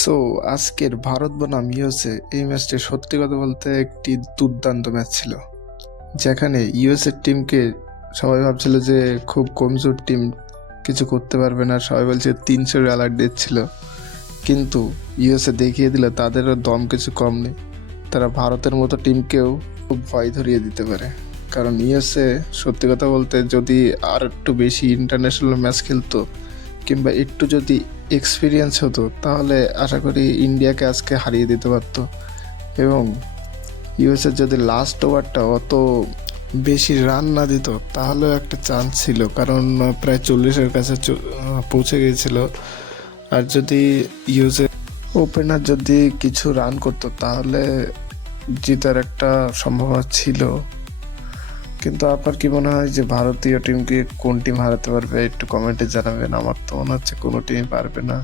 So আজকের ভারত বনাম USA এই ম্যাচটি সত্যি কথা বলতে একটি দুর্দান্ত ম্যাচ ছিল, যেখানে ইউএসএ টিমকে সবাই ভাবছিল যে খুব কমজোর টিম, কিছু করতে পারবে না। সবাই বলছে 300 অ্যালার্ট দিচ্ছিল, কিন্তু ইউএসএ দেখিয়ে দিল তাদেরও দম কিছু কম নেই। তারা ভারতের মতো টিমকেও খুব ভয় ধরিয়ে দিতে পারে। কারণ ইউএসএ সত্যি কথা বলতে যদি আর একটু বেশি ইন্টারন্যাশনাল ম্যাচ খেলতো কিংবা একটু যদি এক্সপিরিয়েন্স হতো, তাহলে আশা করি ইন্ডিয়াকে আজকে হারিয়ে দিতে পারতো। এবং ইউএসএ যদি লাস্ট ওভারটা অত বেশি রান না দিত, তাহলেও একটা চান্স ছিল, কারণ প্রায় 40-এর কাছে পৌঁছে গিয়েছিল। আর যদি ইউএসএ ওপেনার যদি কিছু রান করতো, তাহলে জিতার একটা সম্ভাবনা ছিল। কিন্তু আপনার কি মনে হয় যে ভারতীয় টিমকে কোন টিম হারাতে পারবে? একটু কমেন্টে জানাবেন। আমার তো মনে হচ্ছে কোনো টিমই পারবে না।